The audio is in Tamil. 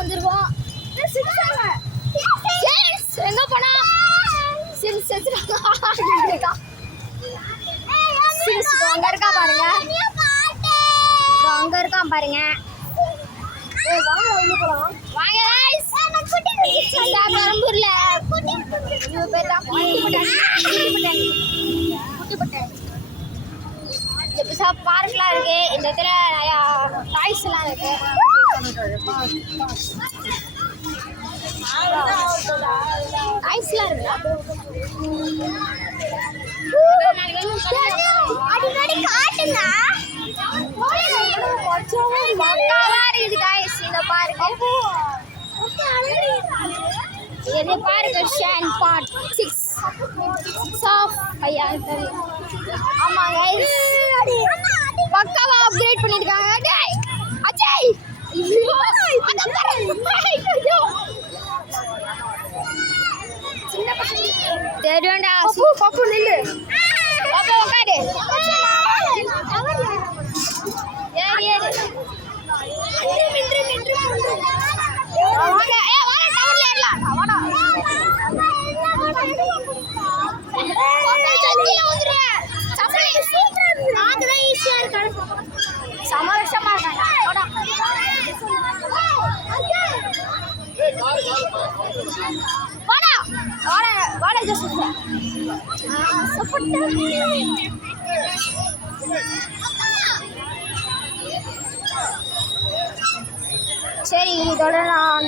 வந்திருக்கோம். எங்க போனா அங்க இருக்கா பாருங்க, அங்க இருக்கான் பாருங்க. வாங்க பெரம்பூர்ல பார்க்லாம் இருக்கு. இந்த இடத்துல நிறையா டாய்ஸ் எல்லாம் இருக்கு. டாய்ஸ்லாம் இருக்குதா? இந்த பார்க் இது பாருங்க, ஷான் பார்ட் 6 ஆஃப் ஐயா. ஆமா गाइस, பக்காவா அப்கிரேட் பண்ணிருக்காங்க. டேய் அஜய், அத பாரு. சின்ன பசங்க தெரியும்டா. பாப்பு நில்லு, பாப்பு உட்காரு. ஏறு ஏறு. வாங்க வாங்க, டவர்ல ஏறலாம். வாடா சந்தில வந்துருங்க. சப்பளை நாங்க தான் ஈஸியா இருக்கு. சமரசமா இருக்காங்க. வாடா வாடா வாடா வாடா ஜோசப். சரி, இதோட நான்